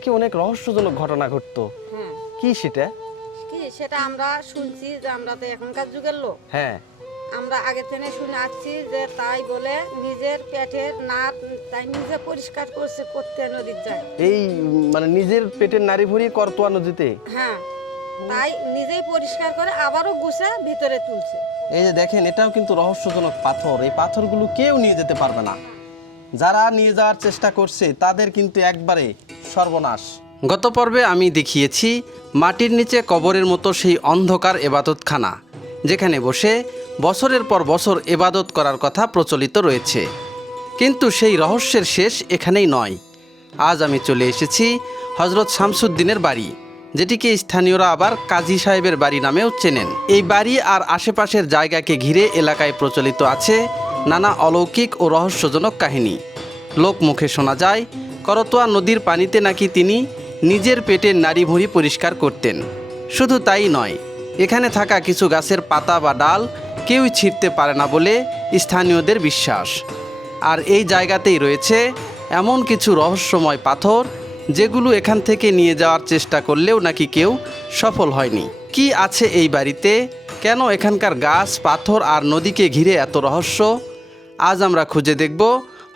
নাকি অনেক রহস্যজনক ঘটনা ঘটতো। হ্যাঁ, কি সেটা? কি সেটা আমরা শুনছি যে আমরা তো এখনকার যুগের লোক, হ্যাঁ। আমরা আগে থেকে শুনে আসছি যে তাই বলে নিজের পেটের নাক তাই নিজে পরিষ্কার করতে নদীর যায়। এই মানে নিজের পেটের নারী ভরি করতোয়া নদীতে। হ্যাঁ, তাই নিজেই পরিষ্কার করে আবারও গুছে ভিতরে তুলছে। এই যে দেখেন, এটাও কিন্তু রহস্যজনক পাথর। এই পাথরগুলো কেউ নিয়ে যেতে পারবে না। যারা নিয়ে যাওয়ার চেষ্টা করছে তাদের কিন্তু একবারে সর্বনাশ। গত পর্বে আমি দেখিয়েছি মাটির নিচে কবরের মতো সেই অন্ধকার এবাদতখানা, যেখানে বসে বছরের পর বছর এবাদত করার কথা প্রচলিত রয়েছে। কিন্তু সেই রহস্যের শেষ এখানেই নয়। আজ আমি চলে এসেছি হজরত শামসুদ্দিনের বাড়ি, যেটিকে স্থানীয়রা আবার কাজী সাহেবের বাড়ি নামেও চেনেন। এই বাড়ি আর আশেপাশের জায়গাকে ঘিরে এলাকায় প্রচলিত আছে নানা অলৌকিক ও রহস্যজনক কাহিনী। লোকমুখে শোনা যায় করতোয়া নদীর পানিতে নাকি তিনি নিজের পেটের নাড়ি ভুঁড়ি পরিষ্কার করতেন। শুধু তাই নয়, এখানে থাকা কিছু গাছের পাতা বা ডাল কেউই ছিঁড়তে পারে না বলে স্থানীয়দের বিশ্বাস। আর এই জায়গাতেই রয়েছে এমন কিছু রহস্যময় পাথর, যেগুলো এখান থেকে নিয়ে যাওয়ার চেষ্টা করলেও নাকি কেউ সফল হয়নি। কি আছে এই বাড়িতে, কেন এখানকার গাছ, পাথর আর নদীকে ঘিরে এত রহস্য, আজ আমরা খুঁজে দেখব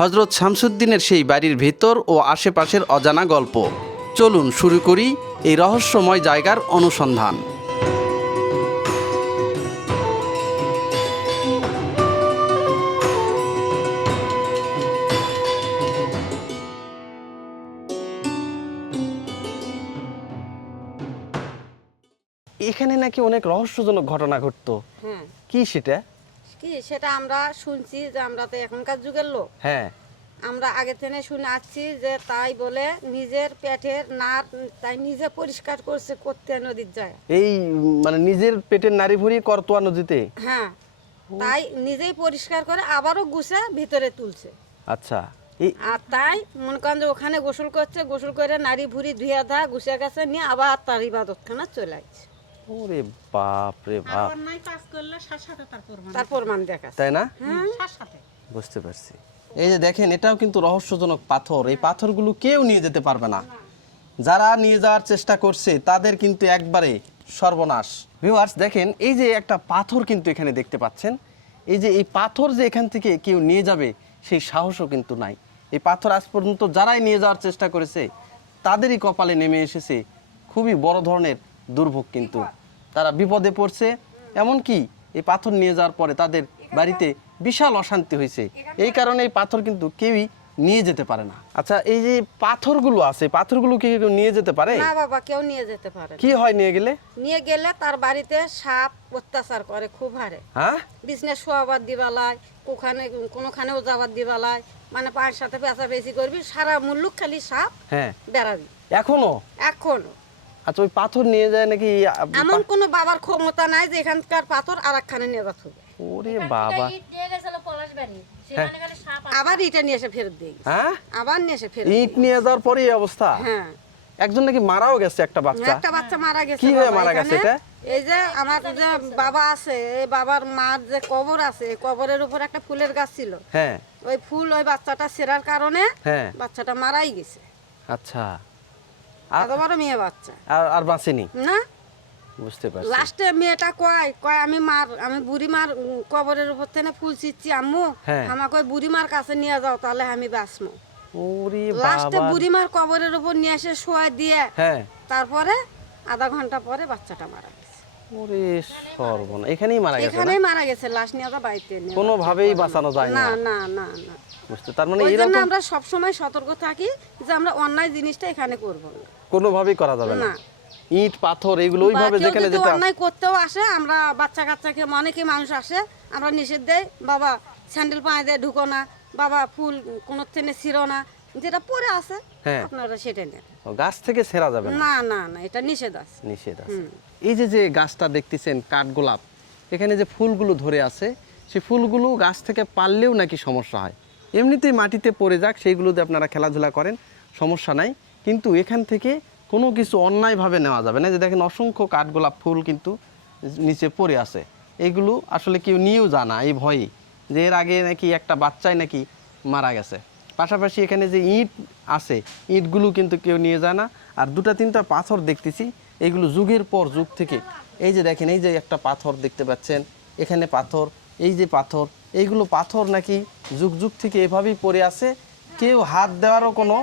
হজরত শামসুদ্দিনের সেই বাড়ির ভেতর ও আশেপাশের অজানা গল্প। চলুন শুরু করি এই রহস্যময় জায়গার অনুসন্ধান। এখানে নাকি অনেক রহস্যজনক ঘটনা ঘটতো। হ্যাঁ, কি সেটা? কি সেটা আমরা শুনছি যে আমরা তো এখনকার যুগের লোক, হ্যাঁ। আমরা আগে থেকে শুনে আসছি যে তাই বলে নিজের পেটের নাক তাই নিজে পরিষ্কার করতে নদীর যায়। এই মানে নিজের পেটের নারী ভরি করতোয়া নদীতে। হ্যাঁ, তাই নিজেই পরিষ্কার করে আবারও গুছে ভিতরে তুলছে। আচ্ছা। এই আর তাই মনে করেন যে ওখানে গোসল করছে, গোসল করে নারী ভুড়ি ধুয়ে ধা গুছিয়ে গেছে নিয়ে আবার তার ইবাদতখানা চলে আসছে। ওরে বাপ রে বাপ, তার প্রমাণ দেখা তাই না? হ্যাঁ, বুঝতে পারছি। এই যে দেখেন, এটাও কিন্তু রহস্যজনক পাথর। এই পাথরগুলো কেউ নিয়ে যেতে পারবে না। যারা নিয়ে যাওয়ার চেষ্টা করছে তাদের কিন্তু একবারে সর্বনাশ। ভিউয়ার্স দেখেন, এই যে একটা পাথর কিন্তু এখানে দেখতে পাচ্ছেন। এই যে এই পাথর যে এখান থেকে কেউ নিয়ে যাবে সেই সাহসও কিন্তু নাই। এই পাথর আজ পর্যন্ত যারাই নিয়ে যাওয়ার চেষ্টা করেছে তাদেরই কপালে নেমে এসেছে খুবই বড় ধরনের দুর্ভোগ। কিন্তু তারা বিপদে পড়ছে। এমনকি এই পাথর নিয়ে যাওয়ার পরে তাদের বাড়িতে বিশাল অশান্তি হয়েছে। এই কারণে এই পাথর কিন্তু কেউই নিয়ে যেতে পারে না। আচ্ছা, এই যে পাথরগুলো আছে, পাথরগুলো কি কেউ নিয়ে যেতে পারে? না বাবা, কেউ নিয়ে যেতে পারে না। কি হয় নিয়ে গেলে? নিয়ে গেলে তার বাড়িতে সাপ অত্যাচার করে খুব হারে। হ্যাঁ, বিজনেস শোয়াবার দিবালায়, কোনোখানেও যাবার দিবালায়, মানে পায়ের সাথে পেঁচা বেশি করবি, সারা মুল্লুক খালি সাপ হ্যাঁ। বেড়াবি এখনো? এখনো। আচ্ছা, ওই পাথর নিয়ে যায় নাকি? এমন কোনো বাবার ক্ষমতা নাই যে এখানকার পাথর আর একখানে নিয়ে যেতে হবে। ওরে বাবা। আবার ইটা নিয়ে এসে ফেরত দিয়ে গেছে। হ্যাঁ, আবার নিয়ে এসে ফেরত ইট নিয়ে যাওয়ার পরে এই অবস্থা। হ্যাঁ, একজন নাকি মারাও গেছে, একটা বাচ্চা। একটা বাচ্চা মারা গেছে। কি হয়ে বাবা, মারা গেছে এখানে এটা? এই যে আমার যে বাবা আছে, এই বাবার মার যে কবর আছে, এই কবরের উপর একটা ফুলের গাছ ছিল। হ্যাঁ। ওই ফুল ওই বাচ্চাটা ছেঁড়ার কারণে হ্যাঁ। বাচ্চাটা মারাই গেছে। আচ্ছা। এত বড় মেয়ে বাচ্চা আর বাঁচেনি? না। বুঝতে পারছি। লাস্টে মেয়েটা কয় আমি বুড়ি মার কবরের উপর থেকে ফুল ছিঁচ্ছি, আম্মু হ্যাঁ। আমাকে ওই বুড়ি মার কাছে নিয়ে যাও, তাহলে আমি বাঁচবো। ওরে লাস্টে বাবা। বুড়ি মার কবরের উপর নিয়ে এসে শোয়া দিয়ে হ্যাঁ। তারপরে আধা ঘন্টা পরে বাচ্চাটা মারা গেছে। ওরে সর্বনাশ, এখানেই মারা গেছে না? এখানেই মারা গেছে, লাশ নিয়ে যা বাড়িতে নিয়ে কোনোভাবেই বাঁচানো যায় না না। না না না। বুঝতে, তার মানে ওই জন্য এরকম আমরা সবসময় সতর্ক থাকি যে আমরা অন্যায় জিনিসটা এখানে করব না। কোনোভাবেই করা যাবে না। না। ইট পাথর এগুলো ওইভাবে কেউ যেখানে যদি যেটা। অন্যায় করতেও আসে, আমরা বাচ্চা কাচ্চাকে, অনেকে মানুষ আসে, আমরা নিষেধ দেই, বাবা স্যান্ডেল পায়ে দিয়ে ঢুকো না, বাবা ফুল কোনো থেকে ছিঁড়ো না, যেটা পরে আছে হ্যাঁ। আপনারা সেটা নেন। গাছ থেকে ছেঁড়া যাবে না। না না না, এটা নিষেধ আছে। নিষেধ আছে। এই যে যে গাছটা দেখতেছেন কাঠগোলাপ, এখানে যে ফুলগুলো ধরে আছে, সেই ফুলগুলো গাছ থেকে পারলেও নাকি সমস্যা হয়। এমনিতেই মাটিতে পড়ে যাক, সেইগুলোতে আপনারা খেলাধুলা করেন, সমস্যা নাই। কিন্তু এখান থেকে কোনো কিছু অন্যায়ভাবে নেওয়া যাবে না। যে দেখেন অসংখ্য কাঠগোলাপ ফুল কিন্তু নিচে পড়ে আছে। এইগুলো আসলে কেউ নিয়েও জানা এই ভয়ে, যে এর আগে নাকি একটা বাচ্চাই নাকি মারা গেছে। পাশাপাশি এখানে যে ইট আছে ইটগুলো কিন্তু কেউ নিয়ে যায় না। আর দুটা তিনটা পাথর দেখতেছি, এইগুলো যুগের পর যুগ থেকে, এই যে দেখেন এই যে একটা পাথর দেখতে পাচ্ছেন, এখানে পাথর, এই যে পাথর, এইগুলো পাথর নাকি যুগ যুগ থেকে এভাবেই পড়ে আছে, কেউ হাত দেওয়ারও কোনো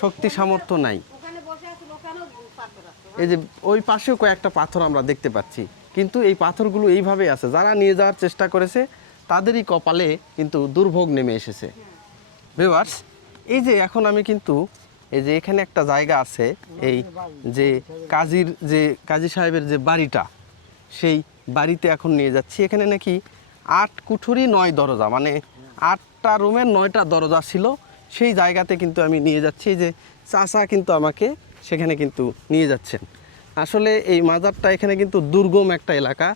শক্তি সামর্থ্য নাই। ওখানে বসে আছিল, ওখানেও পাথর আছে। এই যে ওই পাশেও কয়েকটা পাথর আমরা দেখতে পাচ্ছি, কিন্তু এই পাথরগুলো এইভাবে আছে, যারা নিয়ে যাওয়ার চেষ্টা করেছে তাদেরই কপালে কিন্তু দুর্ভোগ নেমে এসেছে। ভিউয়ার্স, এই যে এখন আমি কিন্তু এই যে এখানে একটা জায়গা আছে, এই যে কাজী সাহেবের যে বাড়িটা, সেই বাড়িতে এখন নিয়ে যাচ্ছি। এখানে নাকি 8 কুঠুরি 9 দরজা, মানে 8টা রুমের 9টা দরজা ছিল, সেই জায়গাতে কিন্তু আমি নিয়ে যাচ্ছি। এই যে চাচা কিন্তু আমাকে সেখানে কিন্তু নিয়ে যাচ্ছেন। আসলে এই মাজারটা এখানে কিন্তু দুর্গম একটা এলাকা,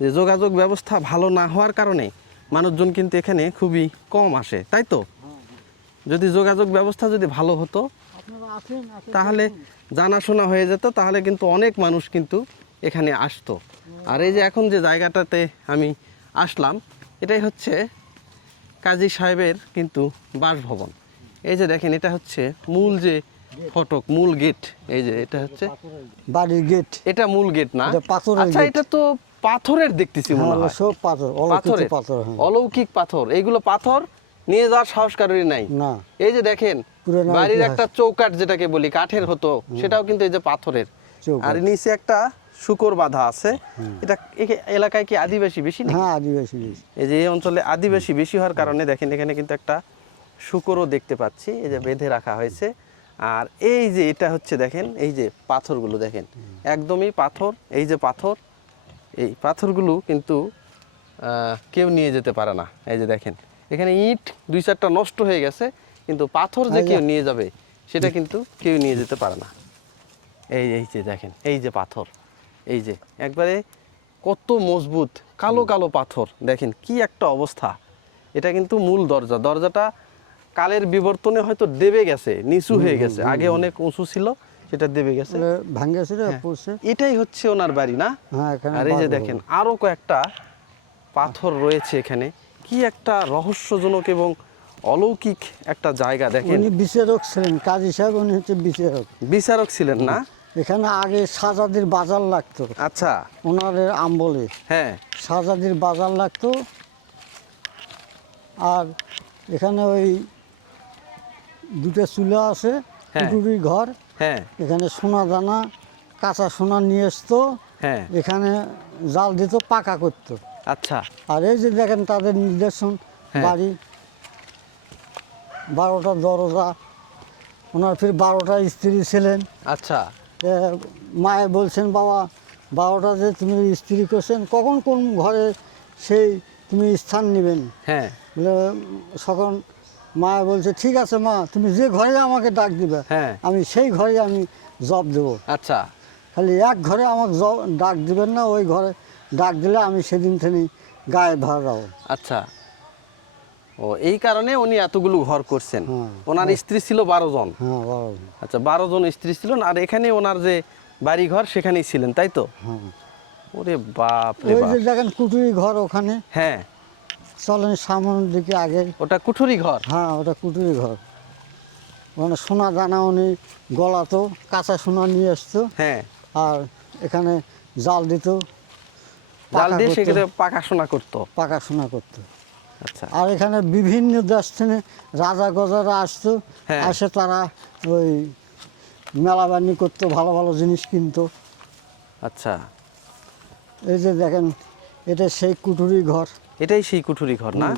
যে যোগাযোগ ব্যবস্থা ভালো না হওয়ার কারণে মানুষজন কিন্তু এখানে খুবই কম আসে, তাই তো? যদি যোগাযোগ ব্যবস্থা যদি ভালো হতো তাহলে জানাশোনা হয়ে যেত, তাহলে কিন্তু অনেক মানুষ কিন্তু এখানে আসতো। আর এই যে এখন যে জায়গাটাতে আমি আসলাম, এটাই হচ্ছে কাজী সাহেবের কিন্তু বাসভবন। এই যে দেখেন, এটা হচ্ছে মূল যে ফটক, মূল গেট। এই যে এটা হচ্ছে বাড়ির গেট, এটা মূল গেট না? এটা পাথরের আচ্ছা, গেট। এটা তো পাথরের দেখতেছি মনে হয়। সব পাথর, অলৌকিক পাথরের, পাথর। হ্যাঁ। অলৌকিক পাথর। এইগুলো পাথর নিয়ে যাওয়ার সাহস কারোরই নাই। না, এই যে দেখেন পুরনো বাড়ির ইতিহাস। একটা চৌকাঠ যেটাকে বলি, কাঠের হতো, সেটাও কিন্তু এই যে পাথরের। চৌকাঠ। আর নিচে একটা শুকর বাঁধা আছে। এটা এলাকায় কি আদিবাসী বেশি নাকি? হ্যাঁ, আদিবাসী বেশি। এই যে এই অঞ্চলে আদিবাসী বেশি হওয়ার কারণে দেখেন এখানে কিন্তু একটা শুকরও দেখতে পাচ্ছি, এই যে বেঁধে রাখা হয়েছে। আর এই যে এটা হচ্ছে দেখেন, এই যে পাথরগুলো দেখেন, একদমই পাথর। এই যে পাথর, এই পাথরগুলো কিন্তু কেউ নিয়ে যেতে পারে না। এই যে দেখেন, এখানে ইট 2-4টা নষ্ট হয়ে গেছে, কিন্তু পাথর যে কেউ নিয়ে যাবে সেটা কিন্তু কেউ নিয়ে যেতে পারে না। এই এই যে দেখেন, এই যে পাথর, এই যে একবারে কত মজবুত কালো কালো পাথর, দেখেন কি একটা অবস্থা। এটা কিন্তু মূল দরজা, দরজাটা কালের বিবর্তনে হয়তো দেবে গেছে, নিচু হয়ে গেছে, আগে অনেক উঁচু ছিল, সেটা দেবে গেছে। ভাঙ্গেছিল, পড়ছে। এটাই হচ্ছে ওনার বাড়ি না? হ্যাঁ, এখানে আর এই যে দেখেন আরো কয়েকটা পাথর রয়েছে এখানে, কি একটা রহস্যজনক এবং অলৌকিক একটা জায়গা। দেখেন, উনি বিচারক ছিলেন, কাজী সাহেব, উনি হচ্ছে বিচারক। বিচারক ছিলেন না? এখানে আগে সাজাদির বাজার লাগতো। আচ্ছা, ওনার আমবলে হ্যাঁ, সাজাদির বাজার লাগতো। আর এখানে ওই দুটো চুলা আছে, হ্যাঁ। কুটুরি ঘর। হ্যাঁ, এখানে সোনা দানা, কাঁচা সোনা নিয়ে আসতো, হ্যাঁ, এখানে জাল দিত, পাকা করতো। আচ্ছা, আর এই যে দেখেন তাদের নির্দেশন, হ্যাঁ। বাড়ি 12টা দরজা। ওনার ফির 12টা স্ত্রী ছিলেন। আচ্ছা, মায়ে বলছেন, বাবা 12টা যে তুমি স্ত্রী করছেন, কখন কোন ঘরে সেই তুমি স্থান নেবেন। হ্যাঁ, বলে তখন মায়া বলছে, ঠিক আছে মা, তুমি যে ঘরে আমাকে ডাক দিবে, হ্যাঁ। আমি সেই ঘরে আমি জব দেবো। আচ্ছা, খালি এক ঘরে আমাকে ডাক দিবেন না, ওই ঘরে ডাক দিলে আমি সেদিন থেকে গায়ে ভাড়া যাবো। আচ্ছা। ও, এই কারণে উনি এতগুলো ঘর করছেন। হ্যাঁ। ওনার স্ত্রী ছিল 12 জন। হ্যাঁ, 12 জন। আচ্ছা, 12 জন স্ত্রী ছিলেন, আর এখানে ওনার যে বাড়ি ঘর সেখানেই ছিলেন, তাই তো? হ্যাঁ। ওরে বাপ রে ওই বাপ। যে দেখেন কুটুরি ঘর ওখানে, হ্যাঁ, চলেন সামনের দিকে আগে। ওটা কুঠুরি ঘর। হ্যাঁ, ওটা কুটুরি ঘর। ওখানে সোনা দানা উনি গলাতো, কাঁচা সোনা নিয়ে আসতো। হ্যাঁ, আর এখানে জাল দিত, জাল দিয়ে করতো। সেখানে পাকাশোনা করতো। পাকা সোনা করতো। আচ্ছা, আর এখানে বিভিন্ন দেশ থেকে রাজা গজারা আসতো, হ্যাঁ। আসে তারা ওই মেলা বাণী করতো, ভালো ভালো জিনিস কিনতো। আচ্ছা, এই যে দেখেন, এটা সেই কুটুরি ঘর। এটাই সেই কুঠুরি ঘর না?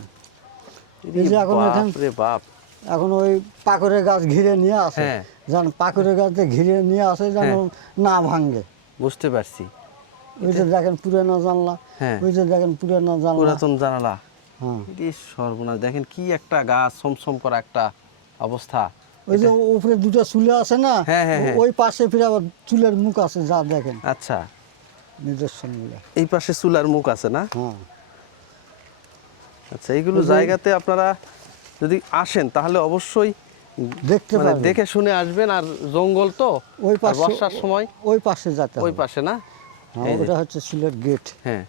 এই যে এখন বাপ এখান- রে বাপ। এখন ওই পাকুড়ে গাছ ঘিরে নিয়ে আসে, হ্যাঁ। যেন পাকুড়ে গাছে ঘিরে নিয়ে আসে যেন হ্যাঁ। না ভাঙ্গে। বুঝতে পারছি। ওই যে দেখেন পুরানো জানলা, হ্যাঁ। ওই যে দেখেন পুরানো জানলা। পুরাতন জানালা। হ্যাঁ, ইরে সর্বনাশ, দেখেন কি একটা গাছ, সমসম করা একটা অবস্থা। ওই যে উপরে দুটো চুলে আছে না, হ্যাঁ, হ্যাঁ, হ্যাঁ। ওই পাশে ফিরে আবার চুলের মুখ আছে, যা দেখেন আচ্ছা, নিদর্শন গুলা। এই পাশে চুলার মুখ আছে না? হ্যাঁ, আচ্ছা, এইগুলো ওই যে- জায়গাতে আপনারা যদি আসেন তাহলে অবশ্যই দেখতে মানে পাবেন। দেখে শুনে আসবেন। আর জঙ্গল তো, ওই আর পাশে, বর্ষার সময় ওই পাশে যেতে ওই হবে। পাশে না? হ্যাঁ, এই যে, ওটা হচ্ছে সিলেট গেট। হ্যাঁ,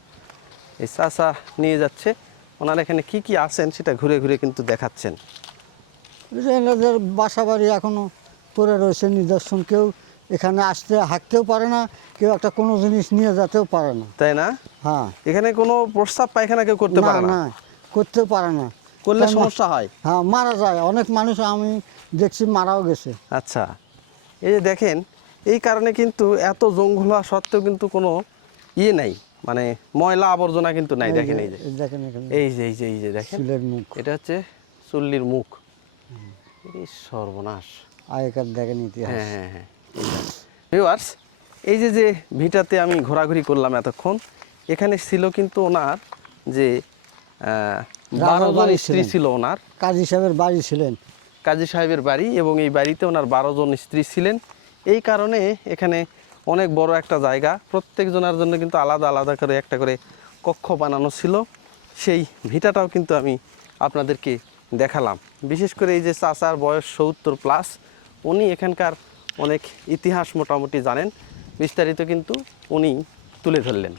এই চাচা নিয়ে যাচ্ছে, ওনার এখানে কি কি আছেন সেটা ঘুরে ঘুরে কিন্তু দেখাচ্ছেন। ওই যে এনাদের বাসা বাড়ি এখনও পড়ে রয়েছে নিদর্শন, কেউ এখানে আসতে হাঁটতেও পারে না, কেউ একটা কোনো জিনিস নিয়ে যেতেও পারে না। তাই না? হ্যাঁ, এখানে কোনো প্রস্রাব পায়খানা কেউ করতে না পারে না? না, করতেও পারে না। করলে কেন? সমস্যা হয়। হ্যাঁ, মারা যায়, অনেক মানুষ আমি দেখছি মারাও গেছে। আচ্ছা, এই যে দেখেন, এই কারণে কিন্তু এত জঙ্গল হওয়া সত্ত্বেও কিন্তু কোনো ইয়ে নাই, মানে ময়লা আবর্জনা কিন্তু নাই। দেখেন এই যে, দেখেন এখানে এই যে দেখেন, চুলের মুখ, এটা হচ্ছে চুল্লির মুখ। এই সর্বনাশ। আগেকার দেখেন ইতিহাস। হ্যাঁ হ্যাঁ হ্যাঁ। ভিউয়ার্স, এই যে ভিটাতে আমি ঘোরাঘুরি করলাম এতক্ষণ, এখানে ছিল কিন্তু ওনার যে 12 জন বাড়ি স্ত্রী ছিলেন। ছিল ওনার, কাজী সাহেবের বাড়ি ছিলেন। কাজী সাহেবের বাড়ি, এবং এই বাড়িতে ওনার 12 জন স্ত্রী ছিলেন। এই কারণে এখানে অনেক বড় একটা জায়গা, প্রত্যেক জনের জন্য কিন্তু আলাদা আলাদা করে একটা করে কক্ষ বানানো ছিল। সেই ভিটাটাও কিন্তু আমি আপনাদেরকে দেখালাম। বিশেষ করে এই যে চাচার বয়স 70+, উনি এখানকার অনেক ইতিহাস মোটামুটি জানেন, বিস্তারিত কিন্তু উনি তুলে ধরলেন।